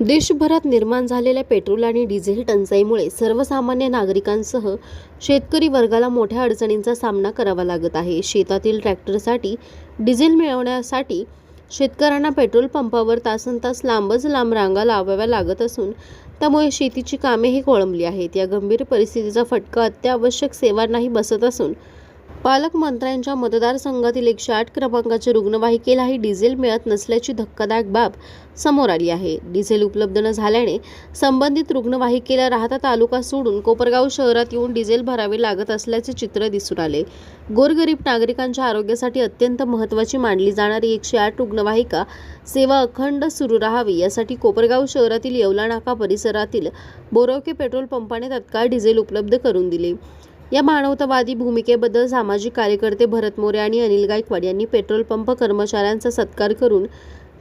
देशभरात निर्माण झालेल्या पेट्रोल आणि डिझेल टंचाईमुळे सर्वसामान्य नागरिकांसह शेतकरी वर्गाला मोठ्या अडचणींचा सामना करावा लागत आहे। शेतातील ट्रॅक्टरसाठी डिझेल मिळवण्यासाठी शेतकऱ्यांना पेट्रोल पंपावर तासनतास लांब रांगा लावाव्या लागत असून त्यामुळे शेतीची कामेही खोळंबली आहेत। या गंभीर परिस्थितीचा फटका अत्यावश्यक सेवांनाही बसत असून पालकमंत्र्यांच्या मतदारसंघातील 108 क्रमांकाच्या रुग्णवाहिकेलाही डिझेल मिळत नसल्याची धक्कादायक बाब समोर आली आहे। डिझेल उपलब्ध न झाल्याने संबंधित रुग्णवाहिकेला राहता तालुका सोडून कोपरगाव शहरात येऊन डिझेल भरावे लागत असल्याचे चित्र दिसून आले। गोरगरीब नागरिकांच्या आरोग्यासाठी अत्यंत महत्त्वाची मानली जाणारी 108 रुग्णवाहिका सेवा अखंड सुरू राहावी यासाठी कोपरगाव शहरातील येवला नाका परिसरातील बोरवके पेट्रोल पंपाने तत्काळ डिझेल उपलब्ध करून दिले। या मानवतावादी भूमिकेबद्दल सामाजिक कार्यकर्ते भरत मोरे आणि अनिल गायकवाड यांनी पेट्रोल पंप कर्मचाऱ्यांचा सत्कार करून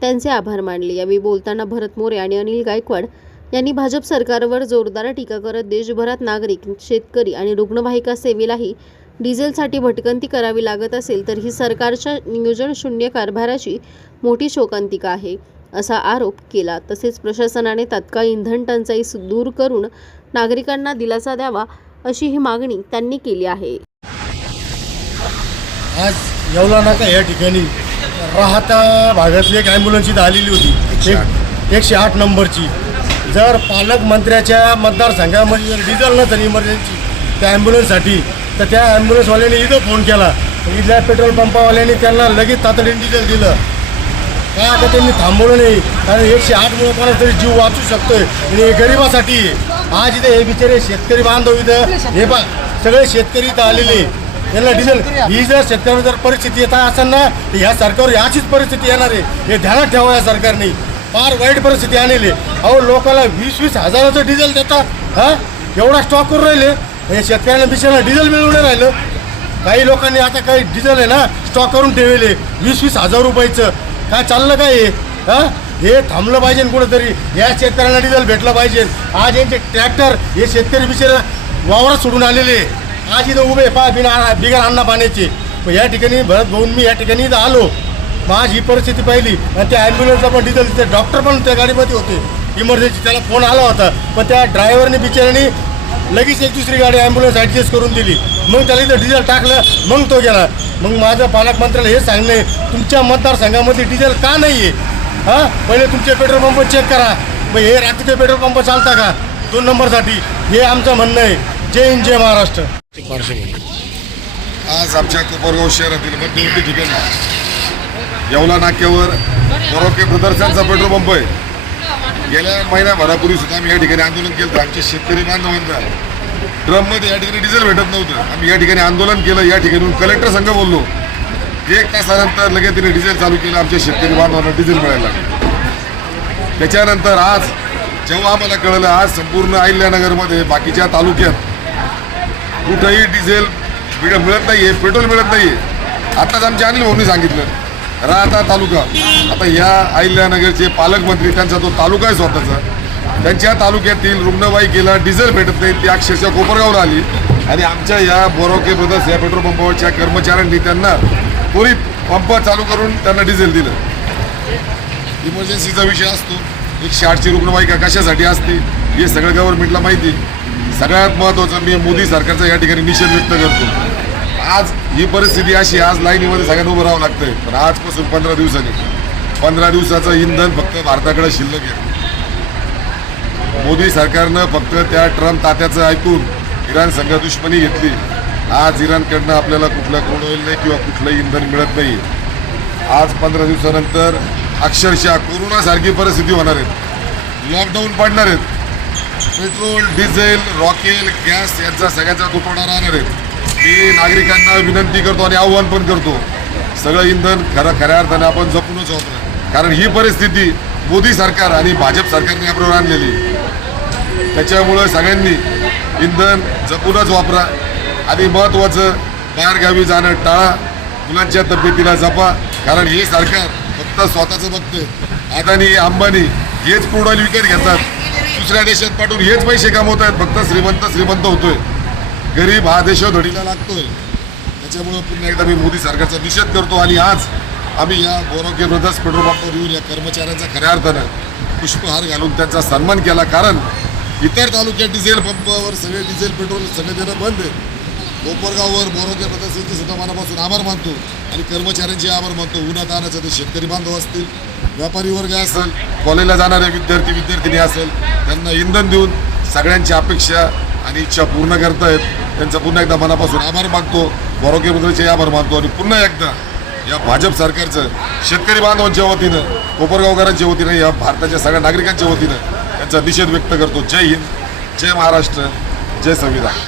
त्यांचे आभार मानले। यावेळी बोलताना भरत मोरे आणि अनिल गायकवाड यांनी भाजप सरकारवर जोरदार टीका करत देशभरात नागरिक, शेतकरी आणि रुग्णवाहिका सेवेलाही डिझेलसाठी भटकंती करावी लागत असेल तर ही सरकारच्या नियोजन शून्य कारभाराची मोठी शोकांतिका आहे असा आरोप केला। तसेच प्रशासनाने तात्काळ इंधन टंचाई दूर करून नागरिकांना दिलासा द्यावा अशी ही मागणी त्यांनी केली आहे। आज येवला नाका या ठिकाणी राहता भागातली एक ॲम्ब्युलन्स इथं आलेली होती 108 नंबरची। जर पालकमंत्र्याच्या मतदारसंघामध्ये जर डिझेल नसेल इमर्जन्सी त्या ॲम्ब्युलन्ससाठी तर त्या ॲम्ब्युलन्सवाल्याने इथं फोन केला, इथल्या पेट्रोल पंपावाल्याने त्यांना लगेच तातडीने डिझेल दिलं। काय आता त्यांनी थांबवलं नाही, कारण 108मुळे कोणाचा तरी जीव वाचू शकतोय आणि हे गरिबासाठी आज इथे हे बिचारे शेतकरी बांधव इथं हे सगळे शेतकरी इथं आलेले यांना डिझेल ही जर शेतकऱ्यांना जर परिस्थिती येत असेल ना तर ह्या सरकारवर याचीच परिस्थिती येणार आहे हे ध्यानात ठेवा। या सरकारने फार वाईट परिस्थिती आणली। अहो लोकांना 20-20 हजाराचं डिझेल देतात, हां एवढा स्टॉक करून राहिले हे शेतकऱ्यांना बिचाऱ्यांना डिझेल मिळून नाही राहिलं। काही लोकांनी आता काही डिझेल आहे ना स्टॉक करून ठेवले 20-20 हजार रुपयाचं। काय चाललं काय हे? हां हे थांबलं पाहिजे कुठंतरी, या शेतकऱ्यांना डिझेल भेटलं पाहिजे। आज यांचे ट्रॅक्टर हे शेतकरी बिचारे वावरात सोडून आलेले आज इथं उभे बिगर अन्न पाण्याचे। मग या ठिकाणी भरत भाऊन मी या ठिकाणी इथं आलो, मग आज ही परिस्थिती पाहिली आणि त्या ॲम्ब्युलन्सला पण डिझेल तिथे डॉक्टर पण त्या गाडीमध्ये होते इमर्जन्सी, त्याला फोन आला होता पण त्या ड्रायव्हरने बिचाऱ्याने लगेच एक दुसरी गाडी ॲम्ब्युलन्स ॲडजस्ट करून दिली। मग त्याला इथं डिझेल टाकलं, मग तो गेला। मग माझं पालकमंत्र्याला हे सांगणं आहे तुमच्या मतदारसंघामध्ये डिझेल का नाही आहे? हां पहिले तुमचे पेट्रोल पंप चेक करा, मग हे रात्रीचे पेट्रोल पंप चालता का 2 नंबरसाठी? हे आमचं म्हणणं आहे। जय हिंद, जय महाराष्ट्र। आज आमच्या कोपरगाव शहरातील मध्यवर्ती ठिकाणी येवला नाक्यावर बोरवके ब्रदर्सचा पेट्रोल पंप आहे। गेल्या महिन्याभरापूर्वी सुद्धा आम्ही या ठिकाणी आंदोलन केलं होतं। आमच्या शेतकरी बांधवांना ड्रममध्ये या ठिकाणी डिझेल भेटत नव्हतं। आम्ही या ठिकाणी आंदोलन केलं, या ठिकाणी कलेक्टर संघ बोललो। 1 तासानंतर लगेच तिने डिझेल चालू केलं, आमच्या शेतकरी बांधवांना डिझेल मिळायला लागलं। त्याच्यानंतर आज जेव्हा आम्हाला कळलं आज संपूर्ण अहिल्यानगरमध्ये बाकीच्या तालुक्यात कुठंही डिझेल मिळत नाही आहे, पेट्रोल मिळत नाही आहे। आत्ताच आमच्या अनिल भाऊंनी सांगितलं राहता तालुका, आता या अहिल्यानगरचे पालकमंत्री त्यांचा तो तालुका आहे स्वतःचा, त्यांच्या तालुक्यातील रुग्णवाहिकेला डिझेल भेटत नाही, ती अक्षरशः कोपरगावला आली आणि आमच्या या बोरवके ब्रदर्स या पेट्रोल पंपावरच्या कर्मचाऱ्यांनी त्यांना त्वरित पंप चालू करून त्यांना डिझेल दिलं। इमर्जन्सीचा विषय असतो, 108ची रुग्णवाहिका कशासाठी असते हे सगळं गव्हर्नमेंटला माहिती। सगळ्यात महत्त्वाचं मी मोदी सरकारचा या ठिकाणी निषेध व्यक्त करतो। आज ही परिस्थिती अशी, आज लाईनीमध्ये सगळ्यांना उभं राहावं लागतंय, पण आजपासून 15 दिवसाचं इंधन फक्त भारताकडे शिल्लक आहे। मोदी सरकारनं फक्त त्या ट्रम्प तात्याचं ऐकून इराण संघ दुश्मनी घेतली। आज इराणकडनं आपल्याला कुठलं क्रूड ऑइल नाही किंवा कुठलंही इंधन मिळत नाही। आज 15 दिवसानंतर अक्षरशः कोरोनासारखी परिस्थिती होणार आहे, लॉकडाऊन पडणार आहेत, पेट्रोल, डिझेल, रॉकेल, गॅस यांचा सगळ्याचा तुटवडा राहणार आहे। मी नागरिकांना विनंती करतो आणि आव्हान पण करतो, सगळं इंधन खऱ्या अर्थाने आपण जपूनच वापरा, कारण ही परिस्थिती मोदी सरकार आणि भाजप सरकारने आपल्यावर आणलेली। त्याच्यामुळं सगळ्यांनी इंधन जपूनच वापरा आणि महत्त्वाचं बाहेरगावी जाणं टाळा, मुलांच्या तब्येतीला जपा, कारण हे सरकार फक्त स्वतःचं बघतंय। अदानी, अंबानी हेच क्रूड ऑइल विकत घेतात, दुसऱ्या देशात पाठवून हेच पैसे कमवत आहेत, फक्त श्रीमंत होतोय, गरीब हा देशोधडीला लागतोय। त्याच्यामुळं पुन्हा एकदा मी मोदी सरकारचा निषेध करतो आणि आज आम्ही या बोरोके ब्रदर्स पेट्रोल पंपावर येऊन या कर्मचाऱ्यांचा खऱ्या अर्थानं पुष्पहार घालून त्यांचा सन्मान केला. कारण इतर तालुक्यात डिझेल पंपावर सगळे डिझेल पेट्रोल सगळे देणं बंद आहे. कोपरगाववर बोरोके ब्रदर्सचे सुद्धा मनापासून आभार मानतो आणि कर्मचाऱ्यांचे आभार मानतो. उन्हात आणायचं ते शेतकरी बांधव असतील, व्यापारी वर्ग असेल, कॉलेजला जाणारे विद्यार्थिनी असेल, त्यांना इंधन देऊन सगळ्यांची अपेक्षा आणि इच्छा पूर्ण करतायत. त्यांचा पुन्हा एकदा मनापासून आभार मानतो, बोरोके ब्रदर्सचे आभार मानतो आणि पुन्हा एकदा या भाजप सरकारचं शेतकरी बांधवांच्या वतीनं, कोपरगावकरांच्या वतीनं, या भारताच्या सगळ्या नागरिकांच्या वतीनं त्यांचा निषेध व्यक्त करतो. जय हिंद, जय महाराष्ट्र, जय संविधान.